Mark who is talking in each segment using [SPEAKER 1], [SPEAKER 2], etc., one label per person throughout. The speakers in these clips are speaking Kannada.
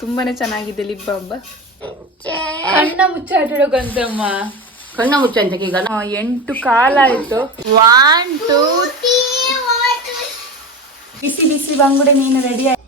[SPEAKER 1] ತುಂಬಾನೇ ಚೆನ್ನಾಗಿದೆ ಲಿಪ್ ಹಬ್ಬ
[SPEAKER 2] ಕಣ್ಣ ಮುಚ್ಚಾಟಿಡೋಕಂತಮ್ಮ
[SPEAKER 3] ಕಣ್ಣ ಮುಚ್ಚಂತ ಈಗ
[SPEAKER 1] ಎಂಟು ಕಾಲಾಯ್ತು. ಒನ್ ಟೂ ಬಿಸಿ ಬಿಸಿ ಬಂಗುಡೆ ಮೀನು ರೆಡಿ ಎಲ್ರಿಗೂ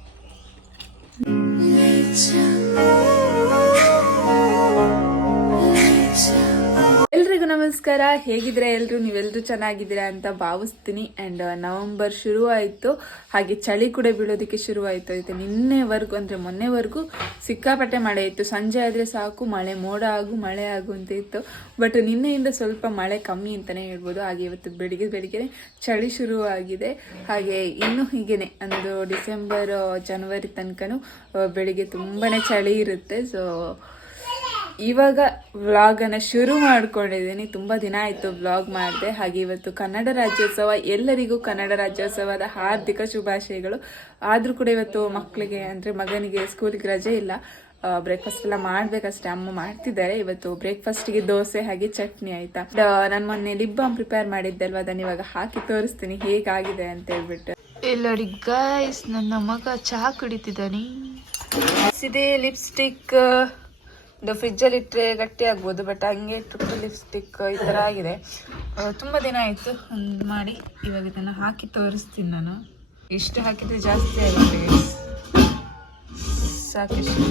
[SPEAKER 1] ನಮಸ್ಕಾರ. ಹೇಗಿದ್ರೆ ಎಲ್ಲರೂ ನೀವೆಲ್ರು ಚೆನ್ನಾಗಿದ್ದೀರಾ ಅಂತ ಭಾವಿಸ್ತೀನಿ. ಅಂಡ್ ನವೆಂಬರ್ ಶುರು ಆಯ್ತು ಹಾಗೆ ಚಳಿ ಕೂಡ ಬೀಳೋದಕ್ಕೆ ಶುರು ಆಯ್ತು ಐತೆ ನಿನ್ನೆವರೆಗೂ ಅಂದ್ರೆ ಮೊನ್ನೆವರೆಗೂ ಸಿಕ್ಕಾಪಟ್ಟೆ ಮಳೆ ಇತ್ತು. ಸಂಜೆ ಆದ್ರೆ ಸಾಕು ಮಳೆ ಮೋಡ ಆಗು ಮಳೆ ಆಗು ಅಂತ ಇತ್ತು. ಬಟ್ ನಿನ್ನೆಯಿಂದ ಸ್ವಲ್ಪ ಮಳೆ ಕಮ್ಮಿ ಅಂತಾನೆ ಹೇಳ್ಬೋದು. ಹಾಗೆ ಇವತ್ತು ಬೆಳಿಗ್ಗೆ ಬೆಳಿಗ್ಗೆ ಚಳಿ ಶುರು ಆಗಿದೆ ಹಾಗೆ ಇನ್ನು ಹೀಗೇನೆ ಒಂದು ಡಿಸೆಂಬರ್ ಜನವರಿ ತನಕನೂ ಆ, ಬೆಳಿಗ್ಗೆ ತುಂಬಾನೇ ಚಳಿ ಇರುತ್ತೆ. ಸೊ ಇವಾಗ ವ್ಲಾಗನ್ನು ಶುರು ಮಾಡ್ಕೊಂಡಿದ್ದೀನಿ. ತುಂಬ ದಿನ ಆಯಿತು ವ್ಲಾಗ್ ಮಾಡಿದೆ. ಹಾಗೆ ಇವತ್ತು ಕನ್ನಡ ರಾಜ್ಯೋತ್ಸವ ಎಲ್ಲರಿಗೂ ಕನ್ನಡ ರಾಜ್ಯೋತ್ಸವದ ಹಾರ್ದಿಕ ಶುಭಾಶಯಗಳು. ಆದರೂ ಕೂಡ ಇವತ್ತು ಮಕ್ಕಳಿಗೆ ಅಂದರೆ ಮಗನಿಗೆ ಸ್ಕೂಲಿಗೆ ರಜೆ ಇಲ್ಲ. ಬ್ರೇಕ್ಫಾಸ್ಟ್ ಎಲ್ಲ ಮಾಡ್ಬೇಕಷ್ಟೇ. ಅಮ್ಮ ಮಾಡ್ತಿದ್ದಾರೆ. ಇವತ್ತು ಬ್ರೇಕ್ಫಾಸ್ಟ್ಗೆ ದೋಸೆ ಹಾಗೆ ಚಟ್ನಿ ಆಯ್ತಾ. ನಾನು ಮೊನ್ನೆ ಲಿಪ್ ಬಾಮ್ ಪ್ರಿಪೇರ್ ಮಾಡಿದ್ದೆ ಅಲ್ವಾ? ಅದನ್ನ ಇವಾಗ ಹಾಕಿ ತೋರಿಸ್ತೀನಿ ಹೇಗಾಗಿದೆ ಅಂತ ಹೇಳ್ಬಿಟ್ಟು.
[SPEAKER 2] ಎಲ್ಲರಿಗೆ ಗೈಸ್ ನನ್ನ ಮಗ ಚಹಾ ಕುಡಿತಿದ್ದಾನೆ.
[SPEAKER 1] ಇದೇ ಲಿಪ್ಸ್ಟಿಕ್ ಇದು ಫ್ರಿಜ್ಜಲ್ಲಿ ಇಟ್ಟರೆ ಗಟ್ಟಿ ಆಗ್ಬೋದು ಬಟ್ ಹಂಗೆ ಇಟ್ಟು ಲಿಪ್ಸ್ಟಿಕ್ ಈ ಥರ ಆಗಿದೆ. ತುಂಬ ದಿನ ಆಯಿತು ಮಾಡಿ ಇವಾಗ ಇದನ್ನು ಹಾಕಿ ತೋರಿಸ್ತೀನಿ ನಾನು. ಇಷ್ಟು ಹಾಕಿದ್ರೆ ಜಾಸ್ತಿ ಆಗುತ್ತೆ. ಸಾಕಿಷ್ಟು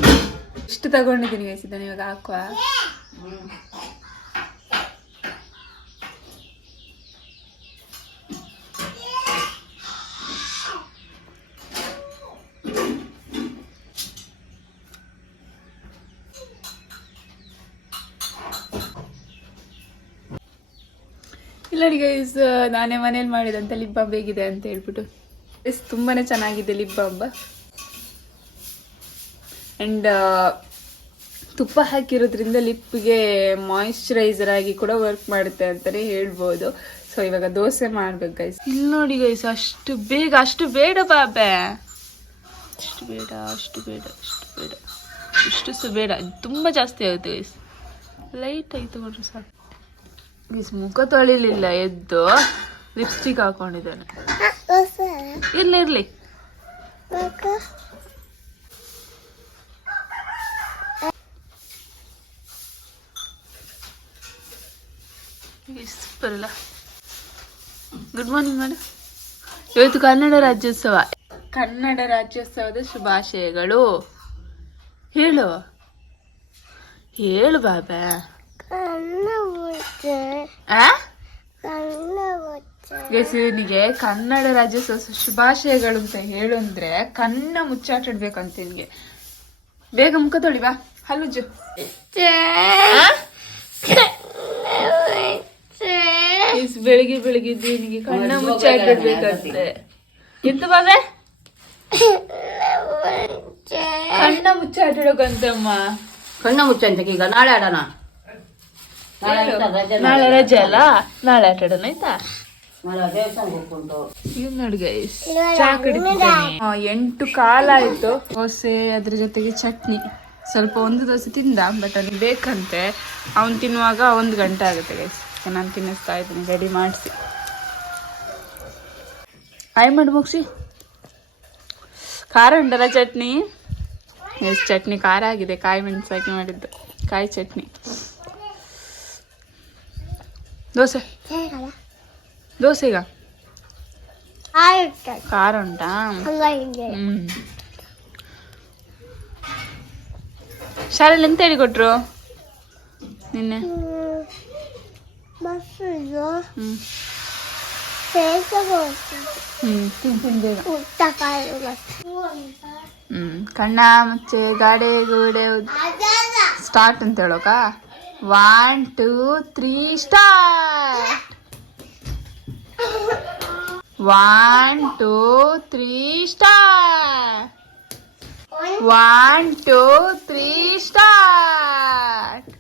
[SPEAKER 1] ಇಷ್ಟು. ತಗೊಂಡಿದ್ದೀನಿ ಗೈಸ್ ಇದನ್ನು ಇವಾಗ ಹಾಕುವ. ಇಲ್ಲ ಗೈಸ್ ನಾನೇ ಮನೇಲಿ ಮಾಡಿದಂತ ಲಿಪ್ ಬಾಬ್ ಹೇಗಿದೆ ಅಂತ ಹೇಳ್ಬಿಟ್ಟು. ಎಸ್ ತುಂಬಾನೇ ಚೆನ್ನಾಗಿದೆ ಲಿಪ್ ಬಾಬ್ ಅಂಡ್ ತುಪ್ಪ ಹಾಕಿರೋದ್ರಿಂದ ಲಿಪ್ಗೆ ಮಾಯಿಶ್ಚರೈಸರ್ ಆಗಿ ಕೂಡ ವರ್ಕ್ ಮಾಡುತ್ತೆ ಅಂತಾನೆ ಹೇಳ್ಬೋದು. ಸೊ ಇವಾಗ ದೋಸೆ ಮಾಡ್ಬೇಕು ಗೈಸ್
[SPEAKER 2] ಇಲ್ಲಿ ನೋಡಿ ಗೈಸ್ ಅಷ್ಟು ಬೇಗ, ಅಷ್ಟು ಬೇಡ, ಬಾಬೆ. ಅಷ್ಟು ಬೇಡ ಅಷ್ಟು ಬೇಡ ಅಷ್ಟು ಬೇಡ. ಇಷ್ಟು ಸು ಬೇಡ. ತುಂಬ ಜಾಸ್ತಿ ಆಗುತ್ತೆ ಗೈಸ್ ಲೈಟ್ ಆಯ್ತು ತಗೊಂಡ್ರೆ ಸಾಕು. ಗೈಸ್ ಮುಖ ತೊಳಿಲಿಲ್ಲ, ಎದ್ದು ಲಿಪ್ಸ್ಟಿಕ್ ಹಾಕೊಂಡಿದ್ದಾನೆ. ಇರ್ಲಿ ಇರ್ಲಿ. ಬರಲ್ಲ. ಗುಡ್ ಮಾರ್ನಿಂಗ್ ಮೇಡಮ್ ಇವತ್ತು ಕನ್ನಡ ರಾಜ್ಯೋತ್ಸವ.
[SPEAKER 1] ಕನ್ನಡ ರಾಜ್ಯೋತ್ಸವದ
[SPEAKER 2] ಶುಭಾಶಯಗಳು. ಹೇಳು. ಹೇಳು, ಬಾಬಾ.
[SPEAKER 1] ಇವನಿಗೆ ಕನ್ನಡ ರಾಜ್ಯೋತ್ಸವ ಶುಭಾಶಯಗಳು ಅಂತ ಹೇಳು ಅಂದ್ರೆ ಕಣ್ಣ ಮುಚ್ಚಾಟಿಡ್ಬೇಕಂತ ನಿನ್ಗೆ ಬೇಗ ಮುಖ ತೊಳಿವಾ ಹಲ್ಲುಜ್ಜು
[SPEAKER 2] Guys, ಬೆಳಿಗ್ಗೆ ಬೆಳಿಗ್ಗೆ ನಿನಗೆ ಕಣ್ಣ ಮುಚ್ಚಾಟಡ್ಬೇಕಂತೆ ಎಂತ ಬಾಬೆ. ಕಣ್ಣ ಮುಚ್ಚಾಟಿಡೋಕಂತಮ್ಮ
[SPEAKER 3] ಕಣ್ಣ ಮುಚ್ಚಂತೆ ಈಗ ನಾಳೆ ಆಡೋಣ. ನಾಳೆ ಆಯ್ತಾ? ರಜೆ
[SPEAKER 2] ಅಲ್ಲ? ನಾಳೆ ಆಟ ಆಡೋಣ ಆಯ್ತಾ
[SPEAKER 1] ಎಂಟು ಕಾಲಾಯ್ತು ದೋಸೆ ಅದ್ರ ಜೊತೆಗೆ ಚಟ್ನಿ. ಸ್ವಲ್ಪ ಒಂದು ದೋಸೆ ತಿಂದ ಬಟ್ ಅದು ಬೇಕಂತೆ. ಅವ್ನು ತಿನ್ನುವಾಗ ಒಂದು ಗಂಟೆ ಆಗುತ್ತೆ ಗೈಸ್ ನಾನು ತಿನ್ನಿಸ್ತಾ ಇದ್ದೀನಿ ರೆಡಿ ಮಾಡಿಸಿ. ಹಾಯ್ ಮಾಡಿ ಮುಗಿಸಿ ಖಾರ ಉಂಟಲ್ಲ ಚಟ್ನಿ? ಎಸ್ ಚಟ್ನಿ ಖಾರ ಆಗಿದೆ. ಕಾಯಿ ಮೆಣಸು ಹಾಕಿ ಮಾಡಿದ್ದು. ಕಾಯಿ ಚಟ್ನಿ. ದೋಸೆ ದೋಸೆಗ ಖಾರ ಉಂಟಾ ಹ್ಞೂ ಶಾಲೆಯಲ್ಲಿ ಎಂತ ಹೇಳಿಕೊಟ್ರು ನಿನ್ನೆ ಹ್ಮ್ ಕಣ್ಣ ಮುಚ್ಚೆ ಗಾಡೆ ಗೂಡೆ ಸ್ಟಾರ್ಟ್ ಅಂತ ಹೇಳೋಕ one two three start one two three start one two three start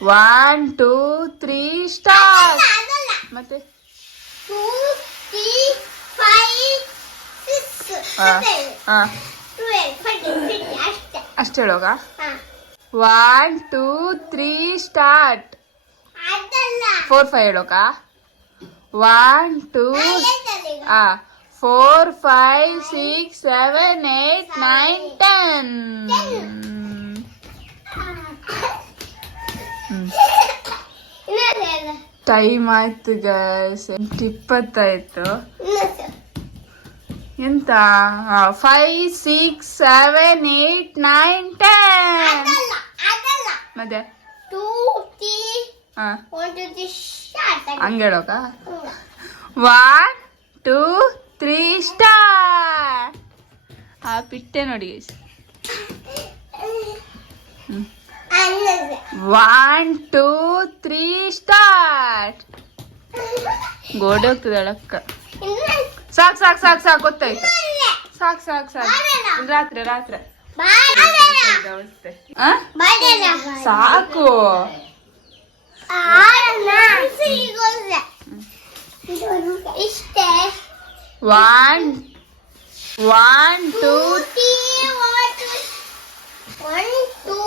[SPEAKER 1] one two three start ಮತ್ತೆ? ಹಾ. ಹಾ. ಅಷ್ಟು ಹೇಳೋಗ? One two three start four five ಹೇಳೋಕ one two ಆ four five six seven eight nine ten time ಆಯ್ತು ಗೈಸ್ ಇಪ್ಪತ್ತಾಯ್ತು. ಎಂತ? Five six seven eight nine ten ಮತ್ತೆ? ಹಾ ಹಂಗೆ ಹೇಳೋಕ ಒನ್ ಟೂ ತ್ರೀ ಸ್ಟಾರ್ ಆ ಪಿಟ್ಟೆ ನೋಡಿ. ಒನ್ ಟೂ ತ್ರೀ ಸ್ಟಾರ್ಟ್ ಗೋಡೆ ಹೋಗ್ತದೆ ಅಳಕ್ಕ. ಸಾಕು ಸಾಕು ಸಾಕು ಸಾಕು ಗೊತ್ತಾಯ್ತು. ಸಾಕು ಸಾಕು ಸಾಕು. ರಾತ್ರಿ ರಾತ್ರಿ? ಸಾಕು.
[SPEAKER 4] ಇಷ್ಟೇ.
[SPEAKER 1] One one two
[SPEAKER 4] one two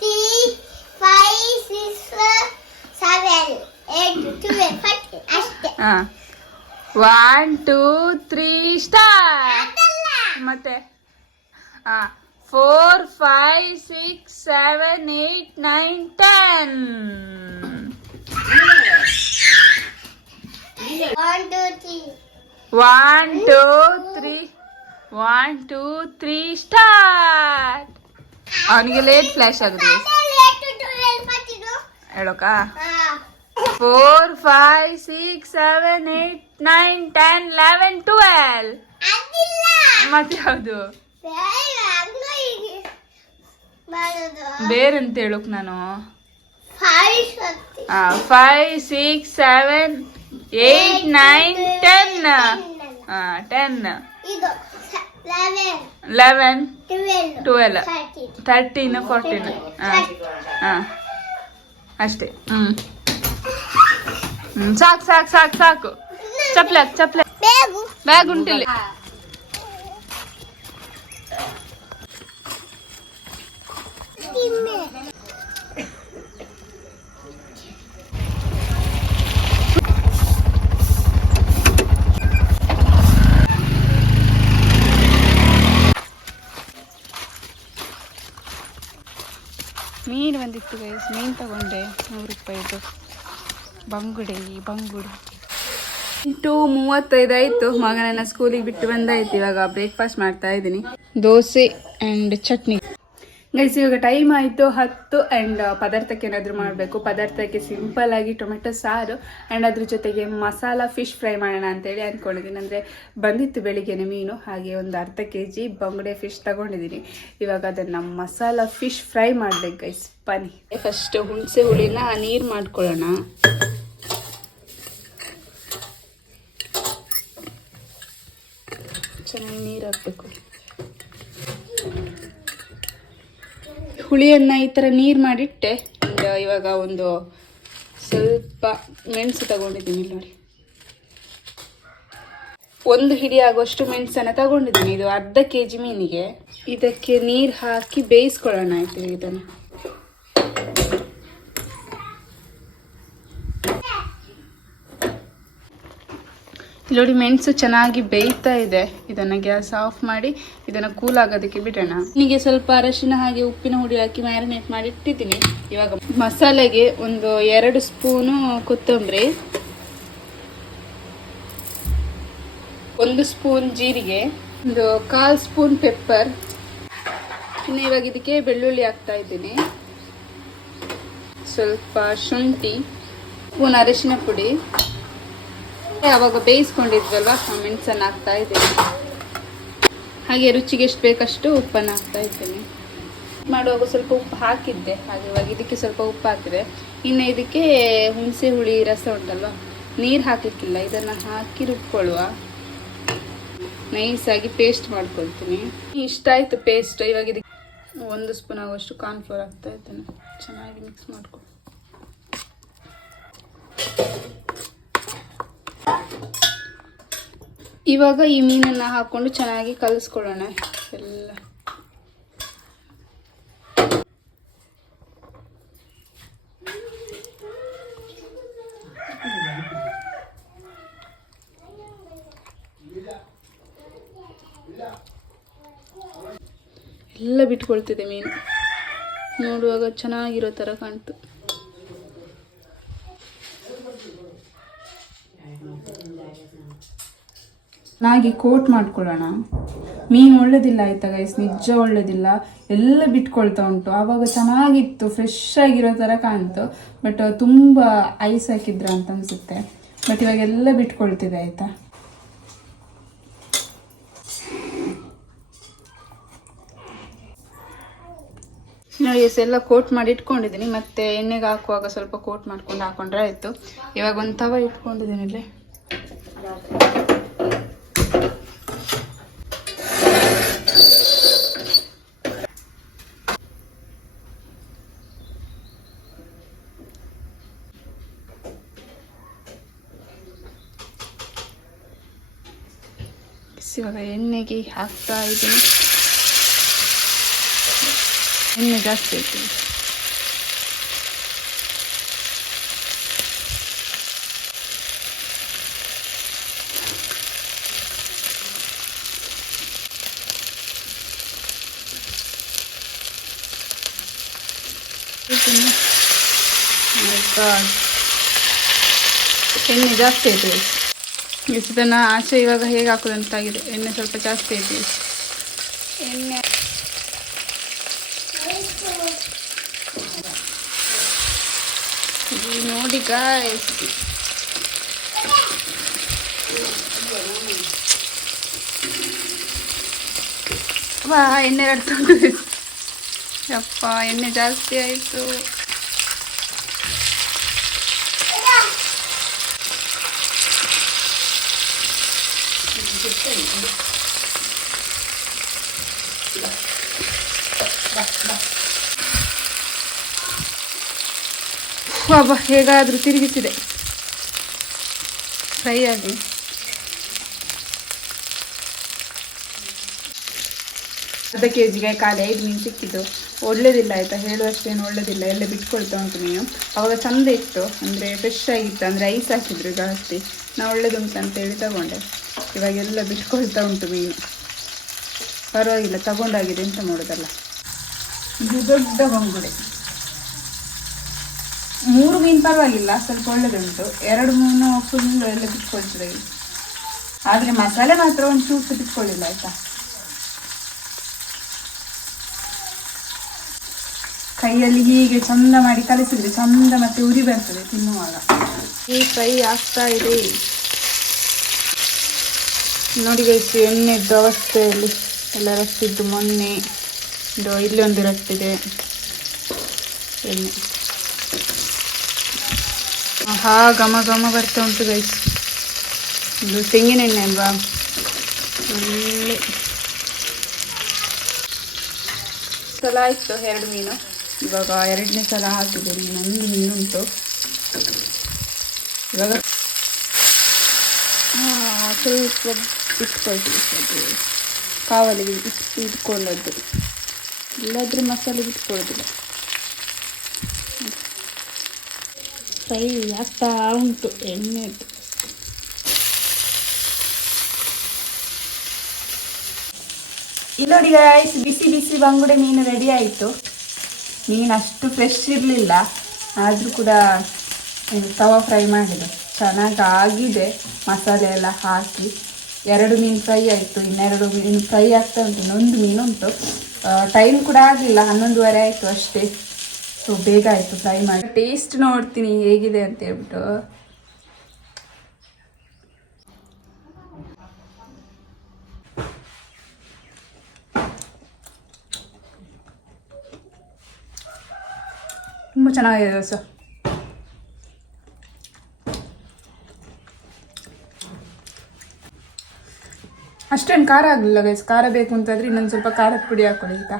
[SPEAKER 4] three five six seven eight twelve ಅಷ್ಟೇ.
[SPEAKER 1] ಹಾ. ಒನ್ ಟೂ ತ್ರೀ ಸ್ಟಾರ್ ಮತ್ತೆ ಹಾ four five six seven eight nine ten
[SPEAKER 4] one two three
[SPEAKER 1] one two three start ಅವನಿಗೆ ಲೇಟ್ ಫ್ಲಾಶ್ ಆಗುತ್ತೆ ಹೇಳೋಕಾ? Four five six seven eight nine ten eleven twelve ಮತ್ತೆ ಯಾವುದು?
[SPEAKER 4] ಬೇರೆ
[SPEAKER 1] ಅಂತ ಹೇಳೋಕ್ ನಾನು?
[SPEAKER 4] Five
[SPEAKER 1] six seven eight nine ten ten
[SPEAKER 4] eleven twelve
[SPEAKER 1] thirteen fourteen ಹಾಂ ಅಷ್ಟೇ. ಹ್ಞೂ ಹ್ಞೂ ಸಾಕು ಸಾಕು ಸಾಕು ಸಾಕು ಚಪ್ಲೆ ಹಾಕು, ಚಪ್ಲೆ
[SPEAKER 4] ಬೇಗು
[SPEAKER 1] ಬ್ಯಾಗ್ ಉಂಟಿಲ್ಲಿ ಮೀನು ಬಂದಿತ್ತು ಗೈಸ್ ಮೀನು ತಗೊಂಡೆ ನೂರು ರೂಪಾಯಿದು ಬಂಗುಡೆ ಬಂಗುಡೆ. ಎಂಟು ಮೂವತ್ತೈದು ಆಯಿತು. ಮಗನನ್ನ ಸ್ಕೂಲಿಗೆ ಬಿಟ್ಟು ಬಂದಾಯ್ತು. ಇವಾಗ ಬ್ರೇಕ್ಫಾಸ್ಟ್ ಮಾಡ್ತಾ ಇದ್ದೀನಿ. ದೋಸೆ ಆ್ಯಂಡ್ ಚಟ್ನಿ. ಗೈಸ್ ಇವಾಗ ಟೈಮ್ ಆಯಿತು. ಹತ್ತು ಆ್ಯಂಡ್ ಪದಾರ್ಥಕ್ಕೆ ಏನಾದರೂ ಮಾಡಬೇಕು. ಪದಾರ್ಥಕ್ಕೆ ಸಿಂಪಲ್ ಆಗಿ ಟೊಮೆಟೊ ಸಾರು ಆ್ಯಂಡ್ ಅದ್ರ ಜೊತೆಗೆ ಮಸಾಲ ಫಿಶ್ ಫ್ರೈ ಮಾಡೋಣ ಅಂತೇಳಿ ಅಂದ್ಕೊಂಡಿದ್ದೀನಿ. ಅಂದರೆ ಬಂದಿತ್ತು ಬೆಳಿಗ್ಗೆನೆ ಮೀನು. ಹಾಗೆ ಒಂದು ಅರ್ಧ ಕೆ ಜಿ ಬಂಗುಡೆ ಫಿಶ್ ತಗೊಂಡಿದ್ದೀನಿ. ಇವಾಗ ಅದನ್ನು ಮಸಾಲ ಫಿಶ್ ಫ್ರೈ ಮಾಡಬೇಕು ಗೈಸ್ ಬನ್ನಿ. ಫಸ್ಟ್ ಹುಣಸೆ ಹುಳಿನ ನೀರು ಮಾಡ್ಕೊಳ್ಳೋಣ. ಚೆನ್ನಾಗಿ ನೀರು ಹಾಕಬೇಕು. ಹುಳಿಯನ್ನು ಈ ಥರ ನೀರು ಮಾಡಿಟ್ಟೆ. ಒಂದು ಇವಾಗ ಒಂದು ಸ್ವಲ್ಪ ಮೆಣಸು ತಗೊಂಡಿದ್ದೀನಿ ನೋಡಿ. ಒಂದು ಹಿಡಿ ಆಗುವಷ್ಟು ಮೆಣಸನ್ನು ತಗೊಂಡಿದ್ದೀನಿ. ಇದು ಅರ್ಧ ಕೆ ಜಿ ಮೀನಿಗೆ. ಇದಕ್ಕೆ ನೀರು ಹಾಕಿ ಬೇಯಿಸ್ಕೊಳ್ಳೋಣ ಆಯ್ತು ಇದನ್ನು. ಇಲ್ಲಿ ನೋಡಿ ಮೆಣಸು ಚೆನ್ನಾಗಿ ಬೇಯ್ತಾ ಇದೆ. ಇದನ್ನ ಗ್ಯಾಸ್ ಆಫ್ ಮಾಡಿ ಇದನ್ನ ಕೂಲ್ ಆಗೋದಕ್ಕೆ ಬಿಡೋಣ. ನಿಮಗೆ ಸ್ವಲ್ಪ ಅರಶಿನ ಹಾಗೆ ಉಪ್ಪಿನ ಹುಡಿ ಹಾಕಿ ಮ್ಯಾರಿನೇಟ್ ಮಾಡಿ ಇಟ್ಟಿದ್ದೀನಿ. ಇವಾಗ ಮಸಾಲೆಗೆ ಒಂದು ಎರಡು ಸ್ಪೂನು ಕೊತ್ತಂಬರಿ. ಒಂದು ಸ್ಪೂನ್ ಜೀರಿಗೆ. ಒಂದು ಕಾಲು ಸ್ಪೂನ್ ಪೆಪ್ಪರ್. ಇನ್ನು ಇವಾಗ ಇದಕ್ಕೆ ಬೆಳ್ಳುಳ್ಳಿ ಹಾಕ್ತಾ ಇದ್ದೀನಿ. ಸ್ವಲ್ಪ ಶುಂಠಿ. ಸ್ಪೂನ್ ಅರಶಿನ ಪುಡಿ. ಅವಾಗ ಬೇಯಿಸ್ಕೊಂಡಿದ್ವಲ್ವ? ಮೆಣಸನ್ನು ಹಾಕ್ತಾ ಇದ್ದೀನಿ. ಹಾಗೆ ರುಚಿಗೆ ಎಷ್ಟು ಬೇಕಷ್ಟು ಉಪ್ಪನ್ನು ಹಾಕ್ತಾ ಇದ್ದೀನಿ. ಮಾಡುವಾಗ ಸ್ವಲ್ಪ ಉಪ್ಪು ಹಾಕಿದ್ದೆ. ಹಾಗೆ ಇವಾಗ ಇದಕ್ಕೆ ಸ್ವಲ್ಪ ಉಪ್ಪು ಹಾಕಿದೆ. ಇನ್ನು ಇದಕ್ಕೆ ಹುಣಸೆ ಹುಳಿ, ರಸ ಉಂಟಲ್ವ? ನೀರು ಹಾಕಲಿಕ್ಕಿಲ್ಲ. ಇದನ್ನು ಹಾಕಿ ರುಬ್ಕೊಳ್ಳುವ. ನೈಸಾಗಿ ಪೇಸ್ಟ್ ಮಾಡ್ಕೊಳ್ತೀನಿ. ಇಷ್ಟ ಆಯಿತು ಪೇಸ್ಟ್ ಇವಾಗ ಇದಕ್ಕೆ ಒಂದು ಸ್ಪೂನ್ ಆಗುವಷ್ಟು ಕಾರ್ನ್ಫ್ಲೋರ್ ಹಾಕ್ತಾ ಇದ್ದೇನೆ. ಚೆನ್ನಾಗಿ ಮಿಕ್ಸ್ ಮಾಡ್ಕೊ. ಇವಾಗ ಈ ಮೀನನ್ನು ಹಾಕ್ಕೊಂಡು ಚೆನ್ನಾಗಿ ಕಲಿಸ್ಕೊಳ್ಳೋಣ. ಎಲ್ಲ. ಎಲ್ಲ ಬಿಟ್ಕೊಳ್ತಿದೆ ಮೀನು. ನೋಡುವಾಗ ಚೆನ್ನಾಗಿರೋ ಥರ ಕಾಣ್ತು. ಚೆನ್ನಾಗಿ ಕೋಟ್ ಮಾಡ್ಕೊಳ್ಳೋಣ. ಮೀನು ಒಳ್ಳೇದಿಲ್ಲ ಆಯ್ತಾ ಗೈಸ್ ನಿಜ ಒಳ್ಳೇದಿಲ್ಲ. ಎಲ್ಲ ಬಿಟ್ಕೊಳ್ತಾ ಉಂಟು. ಆವಾಗ ಚೆನ್ನಾಗಿತ್ತು ಫ್ರೆಶ್ ಆಗಿರೋ ಥರ ಕಾಣ್ತು. ಬಟ್ ತುಂಬ ಐಸ್ ಹಾಕಿದ್ರ ಅಂತ ಅನ್ಸುತ್ತೆ. ಬಟ್ ಇವಾಗ ಎಲ್ಲ ಬಿಟ್ಕೊಳ್ತಿದೆ, ಆಯ್ತಾ? ಎಸ್ ಎಲ್ಲ ಕೋಟ್ ಮಾಡಿ ಇಟ್ಕೊಂಡಿದ್ದೀನಿ ಮತ್ತೆ ಎಣ್ಣೆಗೆ ಹಾಕುವಾಗ ಸ್ವಲ್ಪ ಕೋಟ್ ಮಾಡ್ಕೊಂಡು ಹಾಕೊಂಡ್ರೆ ಆಯ್ತು. ಇವಾಗ ಒಂದು ತವ ಇಟ್ಕೊಂಡಿದ್ದೀನಿ ಇಲ್ಲಿ. ಇವಾಗ ಎಣ್ಣೆಗೆ ಹಾಕ್ತಾ ಇದ್ದೀನಿ ಎಣ್ಣೆ ಜಾಸ್ತಿ ಆಯ್ತು My God. ಎಣ್ಣೆ ಜಾಸ್ತಿ ಆಯ್ತು ಮಿಸ್ ಇದನ್ನು ಆಚೆ ಇವಾಗ ಹೇಗೆ ಹಾಕೋದಂತಾಗಿದೆ ಎಣ್ಣೆ ಸ್ವಲ್ಪ ಜಾಸ್ತಿ ಆಯ್ತು ಎಣ್ಣೆ. ನೋಡಿ ಗಾಯ್ಸ್ ವಾ ಎಣ್ಣೆ ಕಟ್ಕೊಂಡು ಯಪ್ಪ ಎಣ್ಣೆ ಜಾಸ್ತಿ ಆಯಿತು. ಬಾಬಾ ಹೇಗಾದರೂ ತಿರುಗಿಸಿದೆ. ಫ್ರೈ ಆಗಿ. ಅರ್ಧ ಕೆ ಜಿಗೆ ಖಾಲಿ ಐದು ಮೀನು ಸಿಕ್ಕಿದ್ದು. ಒಳ್ಳೇದಿಲ್ಲ ಆಯಿತಾ? ಹೇಳುವಷ್ಟೇನು ಒಳ್ಳೇದಿಲ್ಲ. ಎಲ್ಲ ಬಿಟ್ಕೊಳ್ತಾ ಉಂಟು ಮೀನು. ಅವಾಗ ಚಂದ ಇತ್ತು. ಅಂದರೆ ಫ್ರೆಶ್ ಆಗಿತ್ತು. ಅಂದರೆ ಐಸ್ ಹಾಕಿದ್ರು ಜಾಸ್ತಿ. ನಾ ಒಳ್ಳೇದುಂಟು ಅಂತೇಳಿ ತಗೊಂಡೆ. ಇವಾಗೆಲ್ಲ ಬಿಟ್ಕೊಳ್ತಾ ಉಂಟು ಮೀನು. ಪರವಾಗಿಲ್ಲ, ತಗೊಂಡಾಗಿದೆ ಎಂತ ಮಾಡೋದಲ್ಲ ಇದು ದೊಡ್ಡ ಬಂಗುಡೆ. ಮೂರು ಮೀನು ಪರವಾಗಿಲ್ಲ, ಸ್ವಲ್ಪ ಒಳ್ಳೆದುಂಟು. ಎರಡು ಮೀನು ಫುಲ್ ಎಲ್ಲ ಬಿಟ್ಕೊಳ್ತದೆ ಆದರೆ ಮಸಾಲೆ ಮಾತ್ರ ಒಂದು ಚೂಸು ಬಿಟ್ಕೊಳ್ಳಿಲ್ಲ ಆಯ್ತಾ? ಕೈಯಲ್ಲಿ ಹೀಗೆ ಚಂದ ಮಾಡಿ ಕಲಿಸಿದ್ರೆ ಚಂದ ಮತ್ತೆ ಉರಿ ಬರ್ತದೆ ತಿನ್ನುವಾಗ. ಈ ಫ್ರೈ ಆಗ್ತಾ ಇದೆ. ನೋಡಿ ಗೈಸ್ ಎಣ್ಣೆ ಅವಸ್ಥೆಯಲ್ಲಿ ಎಲ್ಲ ರಟ್ಟಿದ್ದು ಮೊನ್ನೆ. ಇದು ಇಲ್ಲೊಂದು ರಟ್ಟಿದೆ. ಎಣ್ಣೆ. ಆಹಾ, ಘಮ ಘಮ ಬರ್ತಾ ಉಂಟು ಗೈಸ್ ಇದು ತೆಂಗಿನ ಎಣ್ಣೆ ಅಲ್ವಾ? ಒಳ್ಳೆ. ಸಲ ಆಯಿತು, ಎರಡು ಮೀನು. ಇವಾಗ ಎರಡನೇ ಸಲ ಹಾಕಿದೆ ಮೀನು. ಒಂದು ಮೀನು ಉಂಟು. ಇವಾಗ ಸ್ವಲ್ಪ ಇಟ್ಕೊಳ್ತೀವಿ ಕಾವಲಿಗೆ ಇಟ್ಟು ಇಟ್ಕೊಳ್ಳೋದು. ಇಲ್ಲಾದ್ರೆ ಮಸಾಲೆ ಬಿಟ್ಕೊಳ್ಳೋದಿಲ್ಲ ಫ್ರೈ ಆಗ್ತಾ ಉಂಟು, ಎಣ್ಣೆ ಇಲ್ಲ ನೋಡಿ ಬಿಸಿ ಬಿಸಿ ಬಂಗುಡೆ ಮೀನು ರೆಡಿ ಆಯಿತು. ಮೀನು ಅಷ್ಟು ಫ್ರೆಶ್ ಇರಲಿಲ್ಲ. ಆದರೂ ಕೂಡ ತವಾ ಫ್ರೈ ಮಾಡಿದೆ. ಚೆನ್ನಾಗಿ ಆಗಿದೆ. ಮಸಾಲೆ ಎಲ್ಲ ಹಾಕಿ. ಎರಡು ಮೀನು ಫ್ರೈ ಆಯಿತು, ಇನ್ನೆರಡು ಮೀನು ಫ್ರೈ ಆಗ್ತಾ ಉಂಟು, ಇನ್ನೊಂದು ಮೀನು ಉಂಟು. ಟೈಮ್ ಕೂಡ ಆಗಲಿಲ್ಲ, ಹನ್ನೊಂದುವರೆ ಆಯಿತು ಅಷ್ಟೇ. ಸೊ ಬೇಗ ಆಯಿತು ಫ್ರೈ ಮಾಡಿ. ಟೇಸ್ಟ್ ನೋಡ್ತೀನಿ ಹೇಗಿದೆ ಅಂತ ಹೇಳ್ಬಿಟ್ಟು. ತುಂಬ ಚೆನ್ನಾಗಿದೆ ದೋಸೆ ಅಷ್ಟೇನು ಖಾರ ಆಗಲಿಲ್ಲ ಗೈಸ್ ಖಾರ ಬೇಕು ಅಂತಂದ್ರೆ ಇನ್ನೊಂದು ಸ್ವಲ್ಪ ಖಾರದ ಪುಡಿ ಹಾಕೊಳ್ಳಿ, ಆಯ್ತಾ?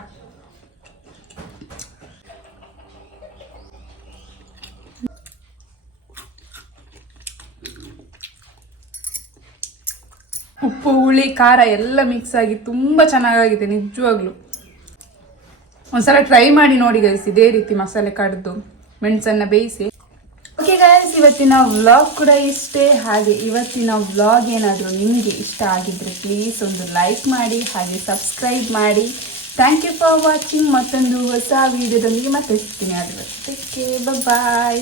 [SPEAKER 1] ಉಪ್ಪು, ಹುಳಿ, ಖಾರ ಎಲ್ಲ ಮಿಕ್ಸ್ ಆಗಿ ತುಂಬ ಚೆನ್ನಾಗಾಗಿದೆ, ನಿಜವಾಗ್ಲೂ. ಒಂದ್ಸಲ ಟ್ರೈ ಮಾಡಿ ನೋಡಿ ಗೈಸ್ ಇದೇ ರೀತಿ ಮಸಾಲೆ ಕಡ್ದು, ಮೆಣಸನ್ನ ಬೇಯಿಸಿ. ಇವತ್ತಿನ ವ್ಲಾಗ್ ಕೂಡ ಇಷ್ಟೇ. ಹಾಗೆ ಇವತ್ತಿನ ವ್ಲಾಗ್ ಏನಾದರೂ ನಿಮಗೆ ಇಷ್ಟ ಆಗಿದ್ರೆ ಪ್ಲೀಸ್ ಒಂದು ಲೈಕ್ ಮಾಡಿ, ಹಾಗೆ ಸಬ್ಸ್ಕ್ರೈಬ್ ಮಾಡಿ. ಥ್ಯಾಂಕ್ ಯು ಫಾರ್ ವಾಚಿಂಗ್ ಮತ್ತೊಂದು ಹೊಸ ವೀಡಿಯೋದೊಂದಿಗೆ ಮತ್ತೆ ಸಿಗ್ತೀನಿ. ಅದರ ಬಾಯ್